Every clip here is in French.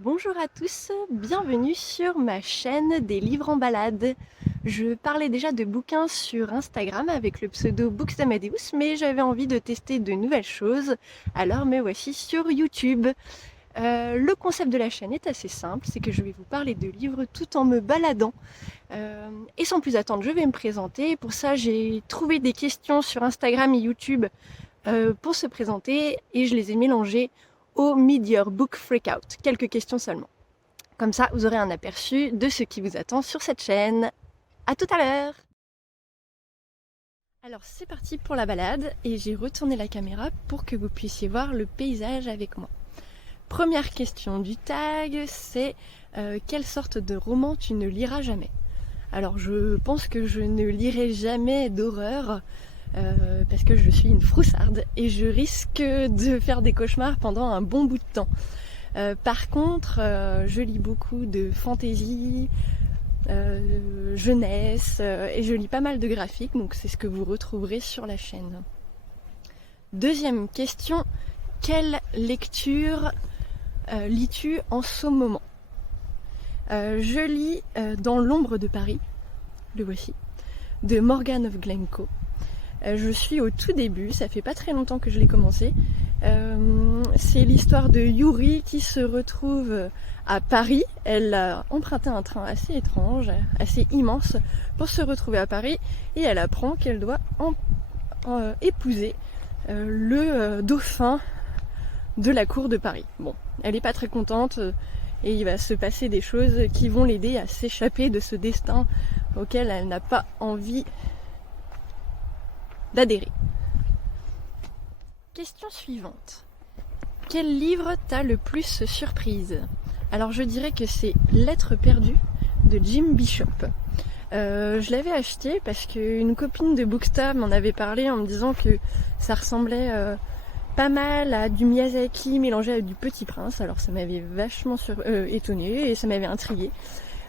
Bonjour à tous, bienvenue sur ma chaîne des livres en balade. Je parlais déjà de bouquins sur Instagram avec le pseudo Books Amadeus, mais j'avais envie de tester de nouvelles choses, alors me voici sur YouTube. Le concept de la chaîne est assez simple, c'est que je vais vous parler de livres tout en me baladant. Et sans plus attendre, je vais me présenter. Pour ça, j'ai trouvé des questions sur Instagram et YouTube pour se présenter et je les ai mélangées au Meet Your Book Freakout. Quelques questions seulement. Comme ça, vous aurez un aperçu de ce qui vous attend sur cette chaîne. À tout à l'heure! Alors c'est parti pour la balade et j'ai retourné la caméra pour que vous puissiez voir le paysage avec moi. Première question du tag, c'est quelle sorte de roman tu ne liras jamais? Alors je pense que je ne lirai jamais d'horreur parce que je suis une froussarde et je risque de faire des cauchemars pendant un bon bout de temps. Par contre, je lis beaucoup de fantasy, jeunesse et je lis pas mal de graphiques, donc c'est ce que vous retrouverez sur la chaîne. Deuxième question, quelle lecture lis-tu en ce moment? Je lis Dans l'ombre de Paris, le voici, de Morgan of Glencoe. Je suis au tout début, ça fait pas très longtemps que je l'ai commencé. C'est l'histoire de Yuri qui se retrouve à Paris. Elle a emprunté un train assez étrange, assez immense pour se retrouver à Paris et elle apprend qu'elle doit épouser le dauphin de la cour de Paris. Bon, elle n'est pas très contente et il va se passer des choses qui vont l'aider à s'échapper de ce destin auquel elle n'a pas envie d'adhérer. Question suivante. Quel livre t'a le plus surprise? Alors je dirais que c'est Lettres perdues de Jim Bishop. Je l'avais acheté parce qu'une copine de Booksta m'en avait parlé en me disant que ça ressemblait pas mal à du Miyazaki mélangé à du Petit Prince. Alors ça m'avait vachement étonnée et ça m'avait intriguée.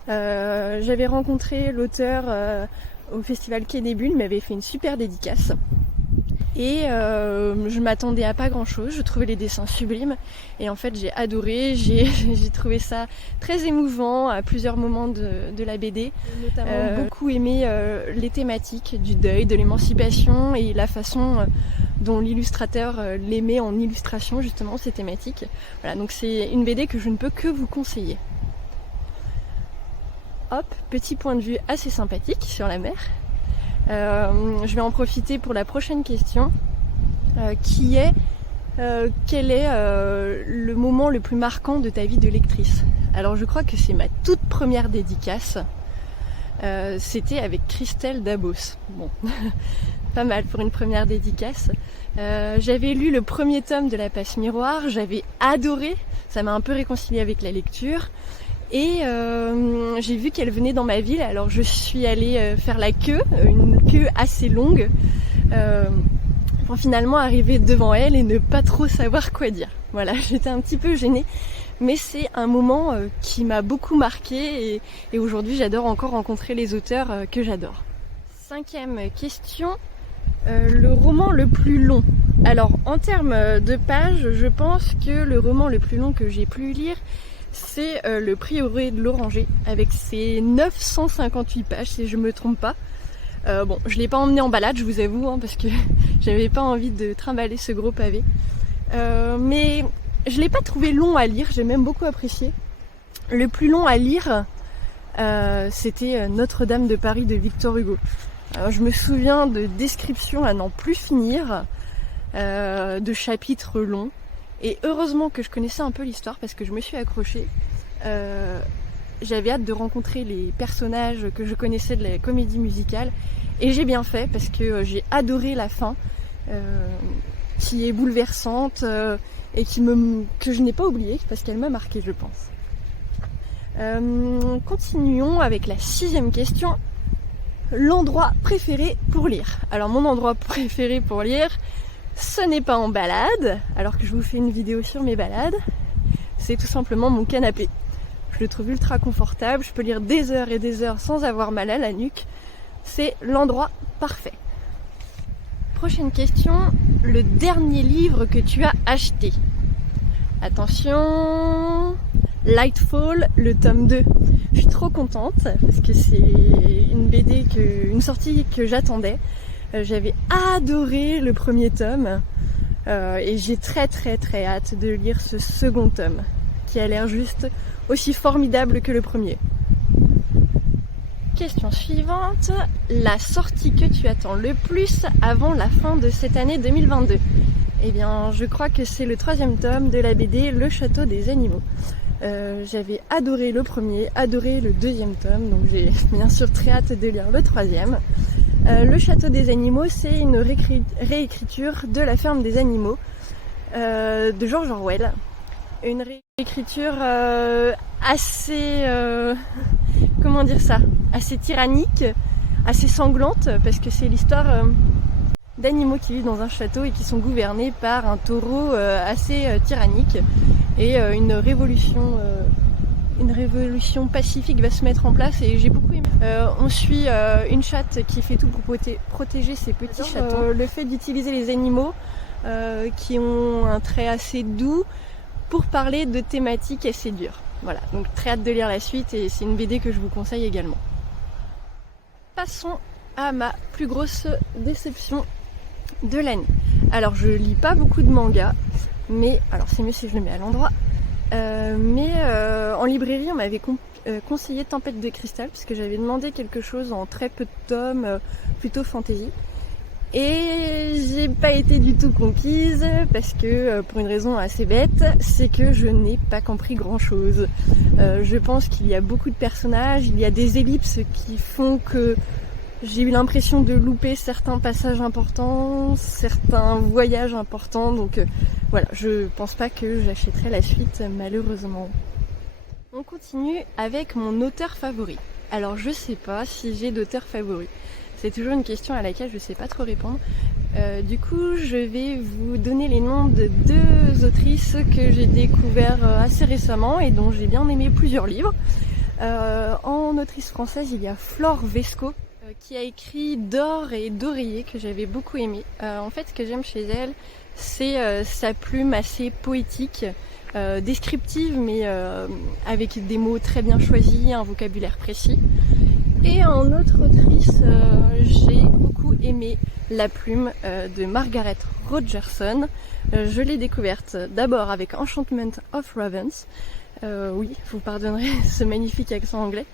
J'avais rencontré l'auteur au festival Quai des Bulles, il m'avait fait une super dédicace. Et je m'attendais à pas grand chose, je trouvais les dessins sublimes et en fait j'ai adoré, j'ai trouvé ça très émouvant à plusieurs moments de la BD. J'ai notamment beaucoup aimé les thématiques du deuil, de l'émancipation et la façon dont l'illustrateur les met en illustration justement ces thématiques. Voilà, donc c'est une BD que je ne peux que vous conseiller. Hop, petit point de vue assez sympathique sur la mer. Je vais en profiter pour la prochaine question qui est quel est le moment le plus marquant de ta vie de lectrice? Alors je crois que c'est ma toute première dédicace. C'était avec Christelle Dabos. Bon, pas mal pour une première dédicace. J'avais lu le premier tome de La Passe Miroir, j'avais adoré, ça m'a un peu réconciliée avec la lecture. Et j'ai vu qu'elle venait dans ma ville, alors je suis allée faire la queue, une queue assez longue, pour finalement arriver devant elle et ne pas trop savoir quoi dire. Voilà, j'étais un petit peu gênée, mais c'est un moment qui m'a beaucoup marquée et aujourd'hui j'adore encore rencontrer les auteurs que j'adore. Cinquième question, le roman le plus long. Alors en termes de pages, je pense que le roman le plus long que j'ai pu lire, c'est Le Prieuré de l'Oranger avec ses 958 pages si je me trompe pas. Bon, je l'ai pas emmené en balade, je vous avoue, hein, parce que j'avais pas envie de trimballer ce gros pavé. Mais je l'ai pas trouvé long à lire, j'ai même beaucoup apprécié. Le plus long à lire, c'était Notre-Dame de Paris de Victor Hugo. Alors, je me souviens de descriptions à n'en plus finir, de chapitres longs. Et heureusement que je connaissais un peu l'histoire parce que je me suis accrochée. J'avais hâte de rencontrer les personnages que je connaissais de la comédie musicale. Et j'ai bien fait parce que j'ai adoré la fin, qui est bouleversante et que je n'ai pas oubliée parce qu'elle m'a marquée, je pense. Continuons avec la sixième question. L'endroit préféré pour lire. Alors mon endroit préféré pour lire, ce n'est pas en balade, alors que je vous fais une vidéo sur mes balades, c'est tout simplement mon canapé. Je le trouve ultra confortable, je peux lire des heures et des heures sans avoir mal à la nuque. C'est l'endroit parfait. Prochaine question, le dernier livre que tu as acheté. Attention, Lightfall, le tome 2. Je suis trop contente parce que c'est une sortie que j'attendais. J'avais adoré le premier tome et j'ai très hâte de lire ce second tome qui a l'air juste aussi formidable que le premier. Question suivante, la sortie que tu attends le plus avant la fin de cette année 2022? Eh bien, je crois que c'est le 3e tome de la BD Le Château des Animaux. J'avais adoré le premier, adoré le 2e tome, donc j'ai bien sûr très hâte de lire le 3e. Le Château des Animaux, c'est une réécriture de La Ferme des Animaux de George Orwell. Une réécriture assez... comment dire ça, assez tyrannique, assez sanglante, parce que c'est l'histoire d'animaux qui vivent dans un château et qui sont gouvernés par un taureau assez tyrannique, et une révolution pacifique va se mettre en place, et j'ai beaucoup aimé. On suit une chatte qui fait tout pour protéger ses petits chatons. Le fait d'utiliser les animaux qui ont un trait assez doux pour parler de thématiques assez dures. Voilà, donc très hâte de lire la suite et c'est une BD que je vous conseille également. Passons à ma plus grosse déception de l'année. Alors je lis pas beaucoup de mangas, mais alors c'est mieux si je le mets à l'endroit. En librairie on m'avait conseillé Tempête de cristal puisque j'avais demandé quelque chose en très peu de tomes, plutôt fantasy. Et j'ai pas été du tout conquise parce que, pour une raison assez bête, c'est que je n'ai pas compris grand chose. Je pense qu'il y a beaucoup de personnages, il y a des ellipses qui font que j'ai eu l'impression de louper certains passages importants, certains voyages importants, donc voilà, je pense pas que j'achèterai la suite malheureusement. On continue avec mon auteur favori. Alors je sais pas si j'ai d'auteur favori. C'est toujours une question à laquelle je ne sais pas trop répondre. Du coup, je vais vous donner les noms de 2 autrices que j'ai découvertes assez récemment et dont j'ai bien aimé plusieurs livres. En autrice française, il y a Flore Vesco qui a écrit D'or et d'oreiller que j'avais beaucoup aimé. En fait, ce que j'aime chez elle, c'est sa plume assez poétique, descriptive, mais avec des mots très bien choisis, un vocabulaire précis. Et en autre autrice, j'ai beaucoup aimé la plume de Margaret Rogerson. Je l'ai découverte d'abord avec Enchantment of Ravens. Oui, vous pardonnerez ce magnifique accent anglais.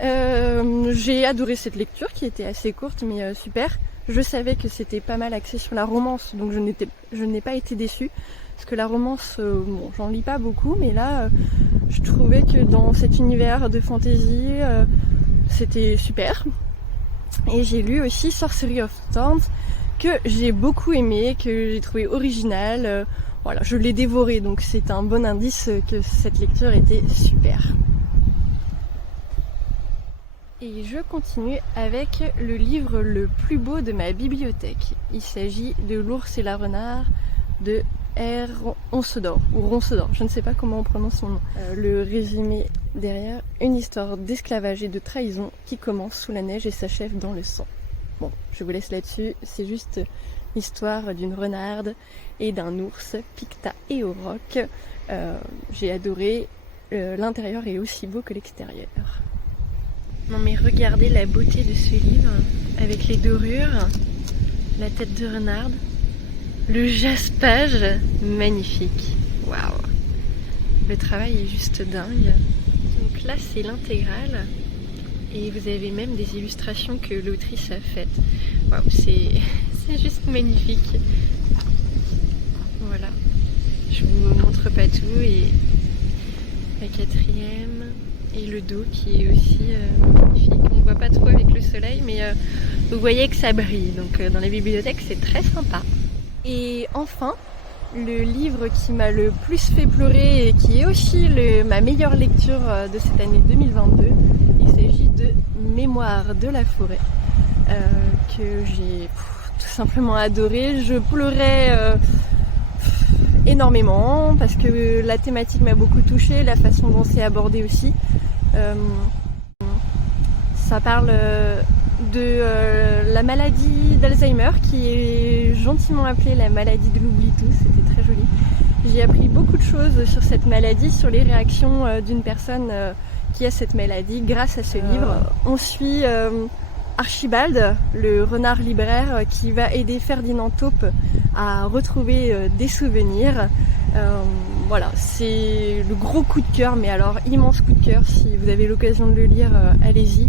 J'ai adoré cette lecture qui était assez courte mais super. Je savais que c'était pas mal axé sur la romance, donc je n'ai pas été déçue. Parce que la romance, bon, j'en lis pas beaucoup, mais là, je trouvais que dans cet univers de fantasy, c'était super. Et j'ai lu aussi Sorcery of Thorns que j'ai beaucoup aimé, que j'ai trouvé original. Voilà, je l'ai dévoré, donc c'est un bon indice que cette lecture était super. Et je continue avec le livre le plus beau de ma bibliothèque. Il s'agit de L'ours et la renard de R. Ronsedor, ou Ronsedor, je ne sais pas comment on prononce son nom. Le résumé derrière, une histoire d'esclavage et de trahison qui commence sous la neige et s'achève dans le sang. Bon, je vous laisse là-dessus, c'est juste l'histoire d'une renarde et d'un ours, Picta et Auroch. J'ai adoré, l'intérieur est aussi beau que l'extérieur. Non mais regardez la beauté de ce livre, avec les dorures, la tête de renarde. Le jaspage, magnifique. Waouh. Le travail est juste dingue. Donc là, c'est l'intégrale. Et vous avez même des illustrations que l'autrice a faites. Waouh, c'est juste magnifique. Voilà. Je vous montre pas tout. Et la 4e. Et le dos qui est aussi magnifique. On ne voit pas trop avec le soleil, mais vous voyez que ça brille. Donc dans les bibliothèques, c'est très sympa. Et enfin, le livre qui m'a le plus fait pleurer et qui est aussi ma meilleure lecture de cette année 2022, il s'agit de Mémoire de la forêt, que j'ai tout simplement adoré. Je pleurais énormément parce que la thématique m'a beaucoup touchée, la façon dont c'est abordé aussi. Ça parle de la maladie d'Alzheimer qui est gentiment appelée la maladie de l'oubli-tout, c'était très joli. J'ai appris beaucoup de choses sur cette maladie, sur les réactions d'une personne qui a cette maladie grâce à ce livre. On suit Archibald, le renard libraire qui va aider Ferdinand Taupe à retrouver des souvenirs. Voilà, c'est le gros coup de cœur, mais alors immense coup de cœur. Si vous avez l'occasion de le lire, allez-y.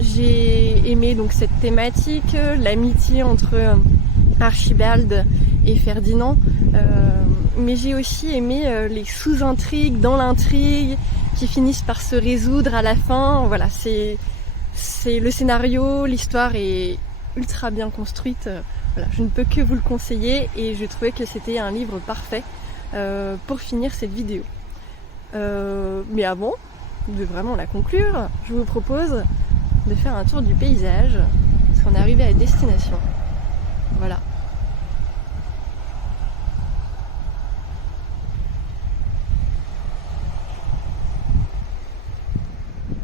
J'ai aimé donc cette thématique, l'amitié entre Archibald et Ferdinand, mais j'ai aussi aimé les sous-intrigues dans l'intrigue qui finissent par se résoudre à la fin. Voilà, c'est le scénario, l'histoire est ultra bien construite. Voilà, je ne peux que vous le conseiller et je trouvais que c'était un livre parfait pour finir cette vidéo. Mais avant de vraiment la conclure, je vous propose de faire un tour du paysage parce qu'on est arrivé à la destination. Voilà.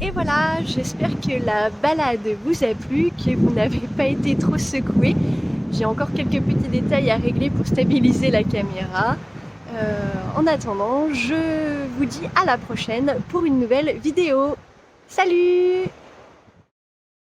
Et voilà, j'espère que la balade vous a plu, que vous n'avez pas été trop secoué. J'ai encore quelques petits détails à régler pour stabiliser la caméra. En attendant, je vous dis à la prochaine pour une nouvelle vidéo. Salut!